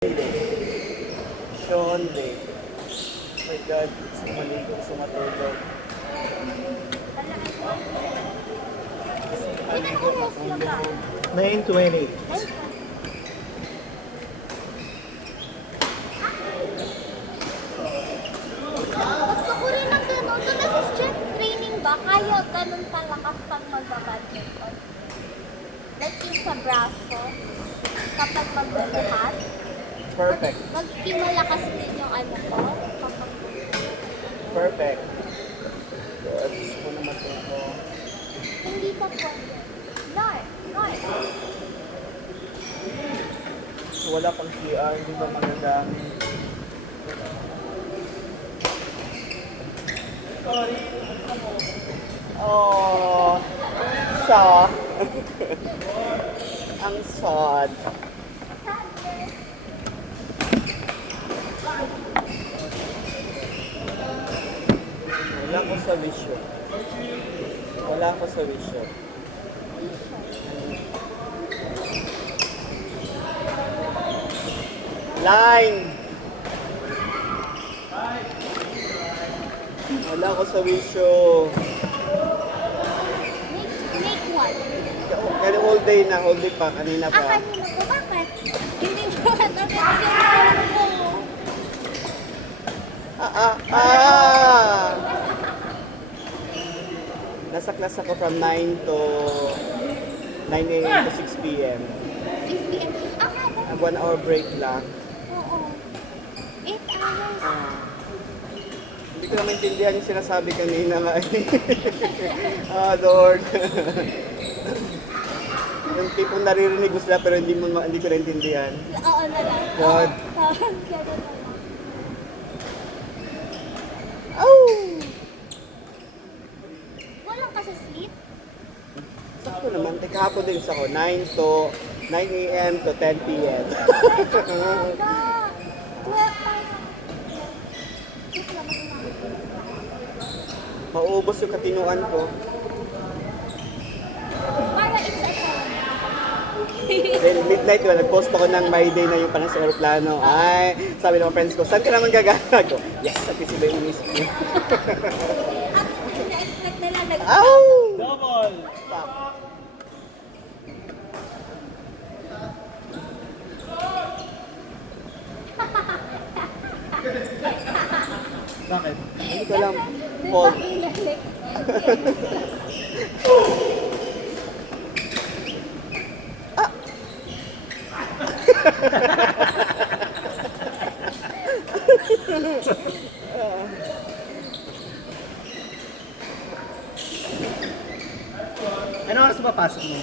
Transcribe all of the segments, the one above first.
Sean Day. Oh my God, gusto maligo, gusto matulog. Maligo, matulog. 9:20. Gusto ko rin ng gano'n. Ito na sa strength training ba? Kaya ganun kalakas pag magbabadminton. Like yung sa braso, kapag magbulahat. Perfect. Malakas din yung ano ko. Kapag Perfect. God, gusto ko na matulog. hindi pa pwede. Lord, Lord. So, wala pang CR, hindi ba magagamit? Oh, sad. Ang sad. Wala ko sa vision. Wala ko sa vision. Line! Wala ko sa vision. Make one. Kaya whole day na, whole day pa, kanina pa. Kanina ko, bakit? Hindi ko natapos yung ko. Nasa class ako from 9 to 9 a.m. to 6 p.m. 6 p.m. Ang 1 hour break lang. Oo. 8 hours. Hindi ko na maintindihan yung sinasabi kanina nga. Lord. Yung tipong naririnig mo sila pero hindi ko naintindihan. Oo na lang. God. Ganun na lang. Oh! Walang kasi sleep. Sakto naman. Kahapon din ako. 9 a.m. to 10 p.m. Mauubos yung katinuan ko. Para it's a Then midnight, nag-post ako ng my day na yung parang sa aeroplano. Ay, sabi ng mga friends ko, saan ka naman gagana ko? Yes, at least iba yung inisip niya. At na-expect nila Ow! Double! Fuck. Bakit? Hindi ko alam. Paul. Ano oras ba pasok mo?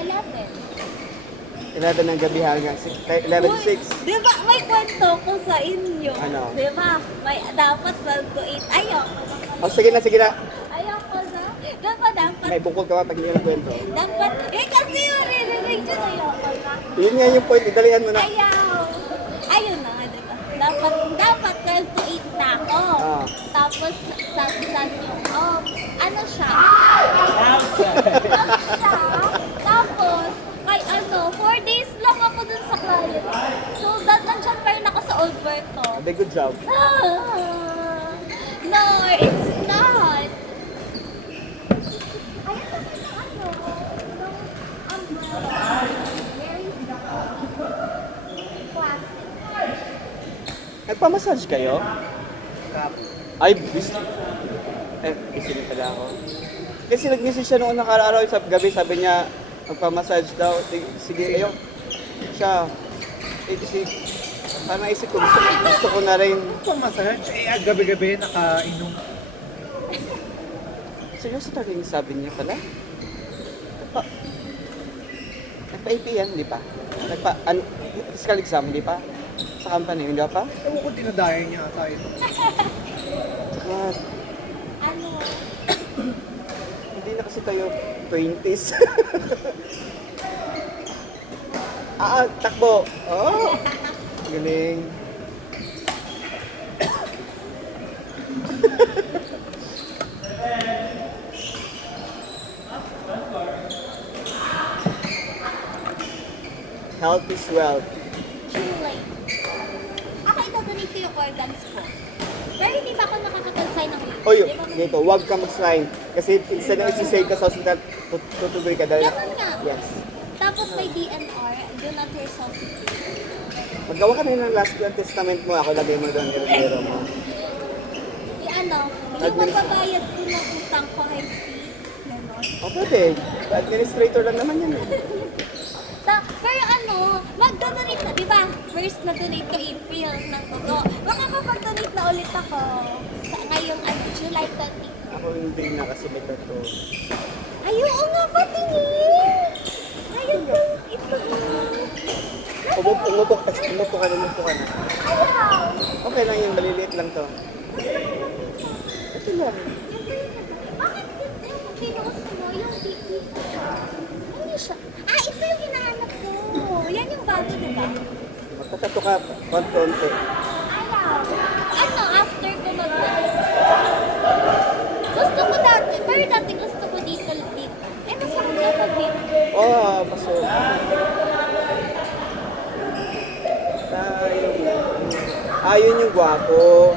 11. 11 ng gabi hanggang 11:06. Di ba may kwento ko sa inyo? Ano? Di ba? May dapat 12 to 8. Ayoko. Oh, sige na, sige na. Ayoko na. Dapat, May bukol ka pa pag hindi na kwento. dapat, kasi yung ririnig dyan, ayoko na. Yun nga yung point, idalihan mo na. Ayaw. Ayun na nga, diba? Dapat 12 to 8 na ako. Ah. Tapos, sa yung, ano siya? Outside! siya. Tapos, kay 4 days lang ako dun sa client. So, nandiyan pa rin ako sa Old Berto. Okay, good job. No, it's not. Ayan lang yung ng umbrella. Very classic. Nagpamassage kayo? Kap. Ay, busy na pala ako. Kasi nag-message siya noong nakaraaraw sa gabi, sabi niya, magpamassage daw. Sige, ayaw. Siya. Kasi, parang naisip ko, gusto ko na rin. Pamassage? Gabi-gabi nakainom. Seryoso talaga yung sabi niya pala? Nagpa-AP yan, di pa? Physical exam, di pa? Sa company, hindi pa? Ewan ko dinadaya niya ata ito. God, Ano? hindi na kasi tayo 20s. Takbo. Oh, galing. Health is wealth. Too late. organs ko. Pero hindi pa ako nakakapag-sign ng leave. Oy, Di ba, may- dito, huwag ka mag-sign. Kasi instead na isi-save ka sa hospital, tutuloy ka dahil. Ganun nga. Yes. Tapos may DNR, do not resuscitate. Maggawa ka na ng last will and testament mo. Ako lagay mo doon yung zero mo. Yung magbabayad ko ng utang ko ay si, gano'n. O pwede. Administrator lang naman yan eh. Pero mag-donate na, di ba? First na-donate ko April ng todo. Makakapag-donate na ulit ako sa ngayong July 30. Ako hindi na kasi may tattoo. Ay, oo nga, patingin! Ayun ko, ito. Umupo ka na, umupo ka na. Ayaw! Okay lang yun, maliliit lang to. Ito lang. Bakit yung pinost mo, yung DP? Hindi siya. Ito yung hinahanap ko. Yan yung bago, di ba? Magtatato ka, konti-konti. Ayaw. After ko gusto ko dati, pero dati gusto ko dito. Masarap na pag dito. Paso. Yun yung gwapo.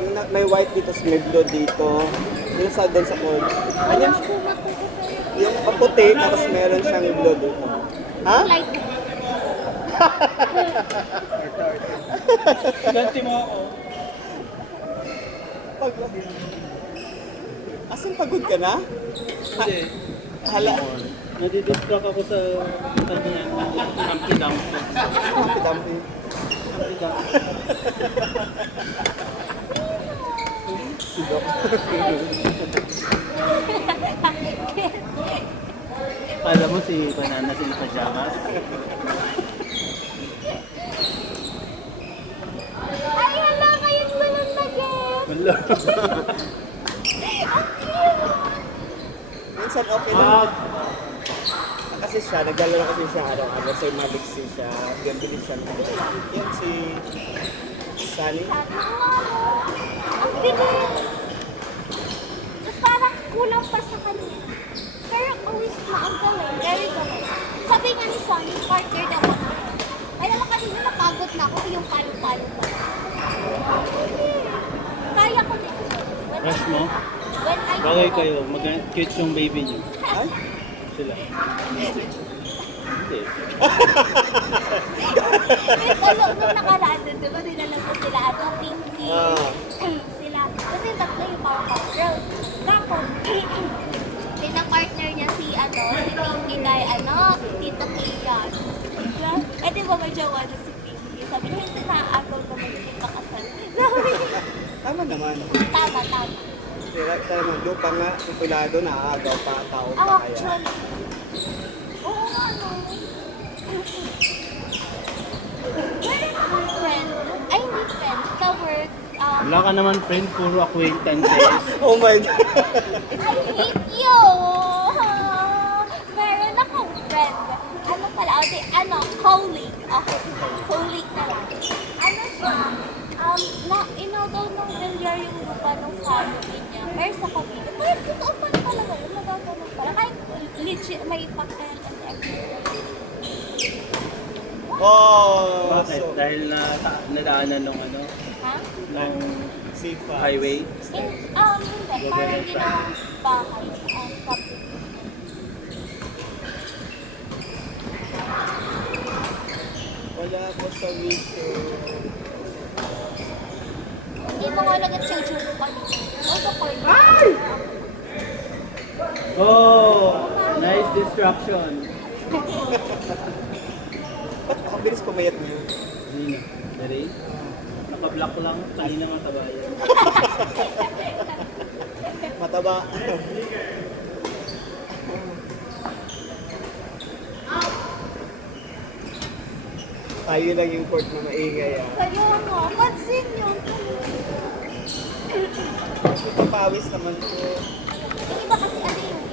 Yung may white dito, may blue dito. Yung sa doon sa cord. Ano Alam ko matutunan. yung paputi, tapos meron siyang blue dito. Ha? Light. Ganti mo ako. Pag... Asan pagod ka na? Hindi. Hala. Nadidistract ako sa kanya. Dumpy-dumpy. Dampi. Sidok. Alam mo si Banana sila pajamas? Ay, hala, ngayon mo lang nag-get. Wala. Minsan okay lang. Kasi siya, naglalaro kasi siya araw-araw. So, maliksi siya. Gambili siya. Yan si Sunny. Sabi ko, ang bilis. Tapos parang kulang pa sa kanya. Pero always na ang galing. Very galing. Sabi nga ni Sonny, partner daw ako. Alam mo kanina napagod na ako yung palo-palo pa. Kaya ko din. Rush mo? When I Bagay kayo, mag-cute yung baby niyo. Ay? Sila. Hindi. Pero nung nakaraan dun, di ba, dinala ko sila, Pinky, sila, kasi tatlo yung Powerpuff Girls. Tapos, pinapartner niya si Pinky kay, Tito Kian. Eh, di ba may jowa na si Pinky? Sabi niya, hindi na-aagol ko magiging pakasal. Sabi niya, Tama naman. tama. Kaya naman, doon pa nga, kupilado na agaw pa, tao pa kaya. Actually, oo nga, no. Meron akong friend, ay hindi friend, ka-work, Wala ka naman friend, puro acquaintances. Oh my God. I hate you! Meron akong friend. Ano pala? Colleague. Ako. Colleague na lang. Ano siya? Inagaw ng bilyar yung lupa ng family niya. Pero sa Cavite. Pero totoo pa talaga yun. Nagagawa pala. Kahit legit may papel and everything. Bakit? So, Dahil nadaanan ng Ha? ng C5. highway. Hindi. Parang ginawang bahay. Subdivision. Wala ko sa video. Hindi mo nga lagat sa YouTube ko kanina. Autocorn. Oh! Nice distraction. Ba't ang bilis pumayat niyo? Hindi na. Dari? Naka-block lang. Kanina nga tabayan. Mataba. Tayo lang yung court na maingay ah. Kaya nga, pansin yun. Kasi papawis naman ko. Yung iba kasi yung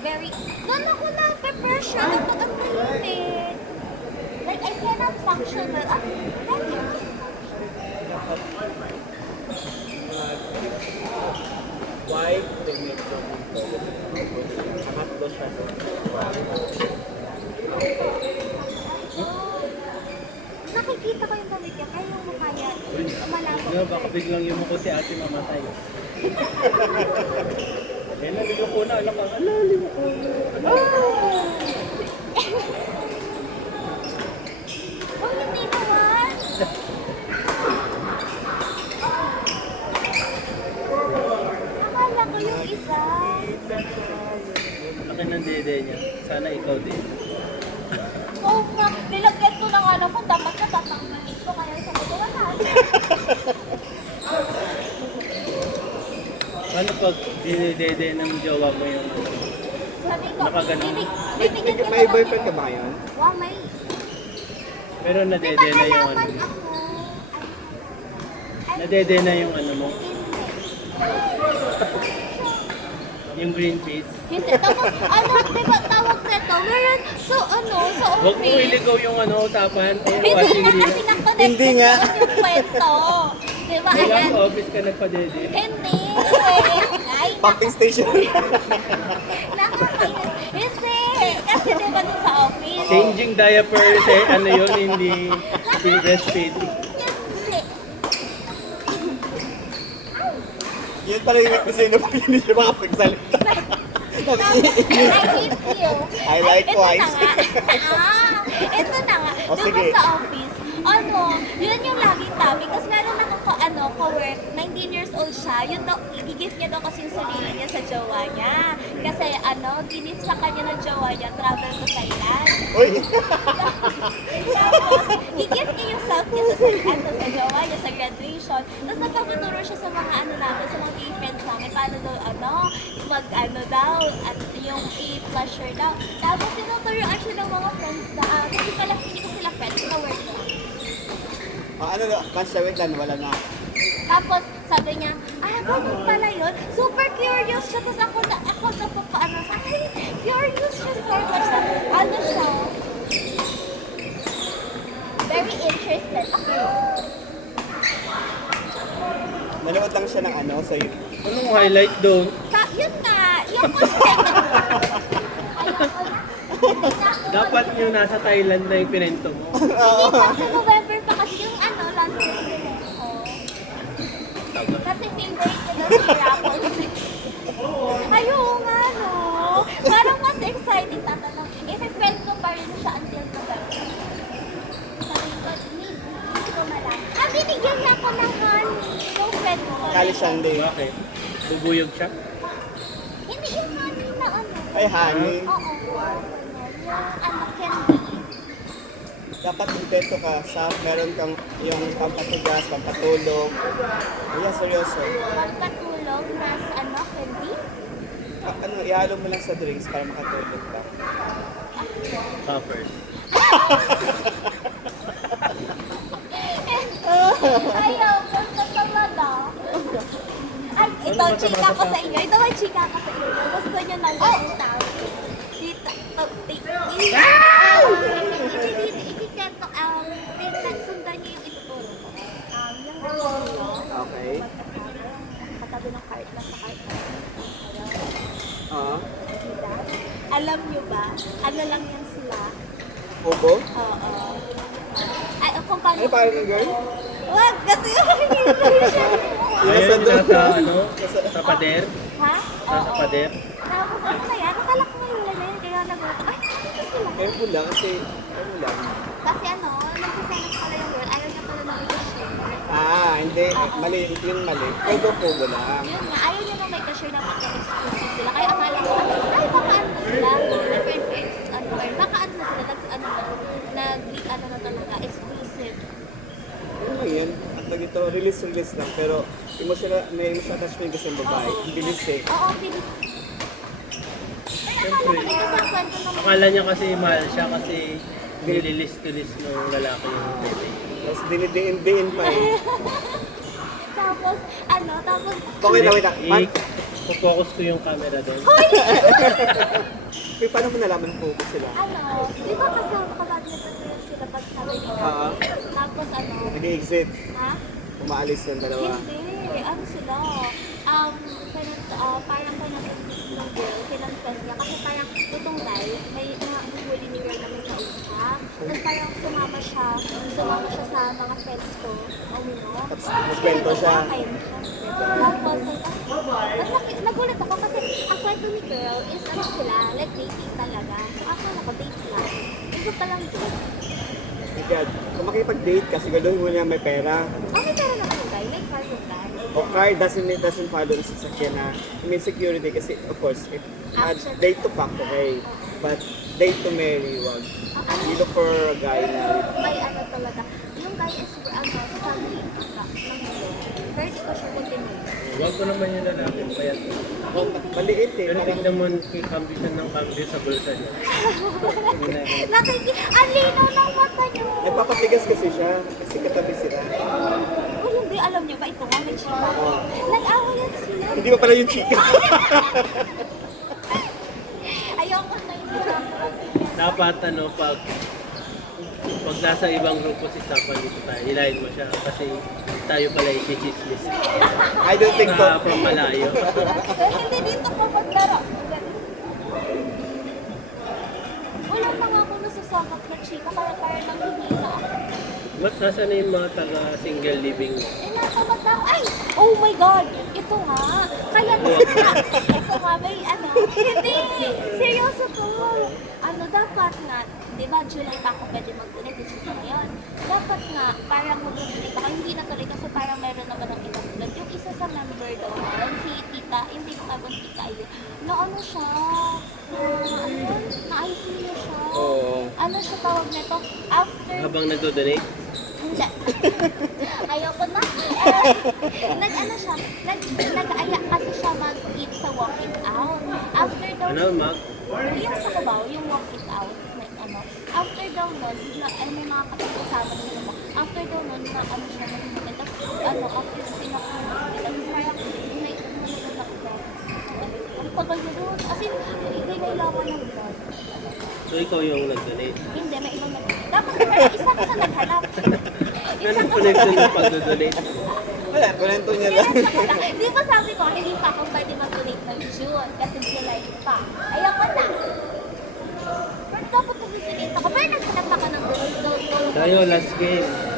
very... Doon ako na-prepare siya kapag ang mainit. Like, I cannot function well. Why? Technique ko dito. Angat ko siya. Nakikita nakikita ko yung damit niya, pero yung mukha niya, malabo. Yo, baka biglang yung ko si ate mamatay. Eh, naliloko na. Alam ka, naliloko na. Oh, hindi naman. Akala ko yung isa. Laki ng dede niya. Sana ikaw din. Oo nga, nilagyan ko na nga lang kung dapat na tatanggalin ko, kaya sabi ko wala. Paano pag dinidede ng jowa mo yung Sabi ko, Nakaganon. bibigyan kita May ng- boyfriend ka ba ngayon? Wow, may. pero May nadede na yung pag-alaman ano? ako. Ay, Nadede na yung ano mo? hindi. Yung green peas? Hindi, tapos, ano, di ba tawag nito? Meron, so, ano, sa Huwag mo office. iligaw yung ano, usapan. Eh, Hindi kasi nga hindi kasi na. na-connect Hindi nga. yung kwento. Di ba, Wala ayan? sa office ka nagpa-dede. Hindi. Ay, Pumping station. nakakainis. Hindi. Kasi di ba dun sa office? Changing diapers, eh, ano yun, hindi breastfeeding. Hindi. Yun pala yung kasi na pag hindi siya makapagsalita. I hate you. I likewise. Ito na nga. Ito na nga. O, Diba sige. sa office, ano, yun yung laging topic. Kasi meron akong ka-work, 19 years old siya. Yun daw, i-gift niya daw kasi yung sarili niya sa jowa niya. Kasi ano, gift sa kanya ng jowa niya, travel to Thailand. Uy! Tapos, i-gift niya yung self niya sa jowa niya, sa graduation. Tapos nagpapaturo siya sa mga ano namin, sa mga gay friends namin, paano daw, mag-ano daw, at yung i-pleasure daw. Tapos tinuturoan siya ng mga friends na, kasi pala hindi ko sila friends, na work ko. Ano na, once na wait lang, wala na. Tapos sabi niya, ganun pala yun. Super curious siya. Tapos ako na paano sa, curious siya so much. Ano siya? Very interested. Nanood lang siya ng ano, sa Anong highlight doon? Yun nga, yung concept. Dapat yung nasa Thailand na yung pinento mo. Hindi pa sa November pa kasi yung laundry ko. Kasi favorite ko daw si Raffles. Ayun nga, no? Parang mas exciting tatanong. I-friend ko pa rin siya until November. Sabi ko, hindi ko malang. Binigyan niya ako ng honey. Yung friend ko. Kali Sunday. Bakit? Bubuyog siya? Hindi yung honey na ano. Ay, honey. Oo. Yung candy. Dapat kumpleto ka sa meron kang yung pampatugas, pampatulog. Ayan, seryoso. Pagpatulog na candy. Ano, ihalo mo lang sa drinks para makatulog ka. Poppers. Ayaw, basta talaga. Ay, ito, chika ko sa inyo. Ito ay chika ko sa inyo. Gusto nyo na lang yung tao. Dito, sundan niyo yung ituturo ko. Yung nagsulo. Okay. Katabi ng cart na sa cart na. Oo. Alam nyo ba? Ano lang yan sila? Obo? Oo. Ay, kung paano... Ano pa rin girl? Wag, kasi yung siya. Yung Ayun, nasa doon. nasa ano? Sa pader? Ha? Nasa pader? Tapos ano kaya? Nakala ko ngayon na yun, kaya nagulat. Ay, ito sila. Careful lang kasi, ano lang. Kasi nagsiselos pala yung girl, ayaw niya pala ng cashier. Hindi. Mali, yung mali. Pogo lang. Yun nga, ayaw niya nang may cashier na magka-exclusive sila. Kaya akala ko, ay, baka ano na sila, baka ano na sila, nag na talaga, exclusive. Ano yun? At ito, release lang. Pero may emotional attachment kasi yung babae. Ang bilis eh. Oo, pilis. Ay, akala ko ito sa kwento ng Akala niya kasi mahal siya kasi nililis-tilis ng lalaki yung bebe. Tapos dinidiin pa eh. tapos, Okay na, wait lang. Man, Focus ko yung camera doon. paano mo nalaman focus sila? di ba kasi nakabagnetan ko yun sila pag sabi nila. Tapos Nag-exit. ha? Umaalis yung dalawa. Hindi, ano sila, parang pinag ng girl, kinonfess niya, kasi parang itong guy, may huli ni Girl na may kausap. Tapos parang sumama siya sa mga friends ko. Uminom. Tapos nagkwento siya. Tapos, nagulat ako kasi ang kwento ni Girl is ano sila, like dating talaga. So ako date lang. Hindi ko palang date. Ikaw, kung makipag-date ka, siguraduhin mo na may pera. May pera naman yung guy, may car yung guy. O car doesn't follow the sasakyan na may security kasi of course if date to fuck okay but date to marry wag. You look for a guy na May ano talaga. Yung guy is struggling ka ng gulo. Pero di ko siya continue. Huwag ko naman yung lalaki, payat. maliit eh. Pero Parang, tignan mo kay Cambio ng Cambio sa bulsa niya. Ang linaw ng mata niyo. nagpapatigas kasi siya kasi katabi sila. Uy, hindi, alam niyo ba, ito nga may chika. Nag-away yan sila. Hindi pa pala yung chika. Ayoko na yun. Dapat pag nasa ibang grupo si Sapan dito tayo, hilahin mo siya kasi tayo pala i-chismis. I don't think so. From malayo. Hindi dito ko magdara. Wala na nga ako nasasakot na chika, parang nanghihina ako. Ba't nasa na yung mga taga-single living? Nasa mata. Ay! Oh my God! Ito nga. Kaya ito nga may Hindi! Seryoso to. Dapat nga, di ba, July pa ako pwede mag-donate, which is ngayon. Dapat nga, parang mag-donate ako. Hindi na tuloy kasi parang meron naman ng ibang tulad. Yung isa sa member doon, si Tita, hindi ko tawag Tita Ayo, na ano siya, na-ICU siya. Oo. Ano siya tawag nito? After Habang nagdo-donate? hindi. Ayoko na. Nag-ano siya, nag-aya kasi siya mag-eat sa walking out. After daw, Ano, Mac? yung sa Cubao, yung walking out, like after daw nun, may mga kasama nila mo. After daw nun, na ano siya, nag-inulit. Tapos, after pinaka-hospital, tapos parang, naiulit ako. Ang tagal na doon. As in, hindi kailangan ng blood. So ikaw yung nag-donate? Hindi, may ibang dapat isa ka sa naghanap. Anong connection ng pag-donate? Wala, kwento niya lang. Di ba sabi ko, hindi pa ako pwede mag-donate ng June kasi July pa. Ayoko na. Pero dapat mag-donate ako. Pero naghanap ako ng donate. Tayo, last game.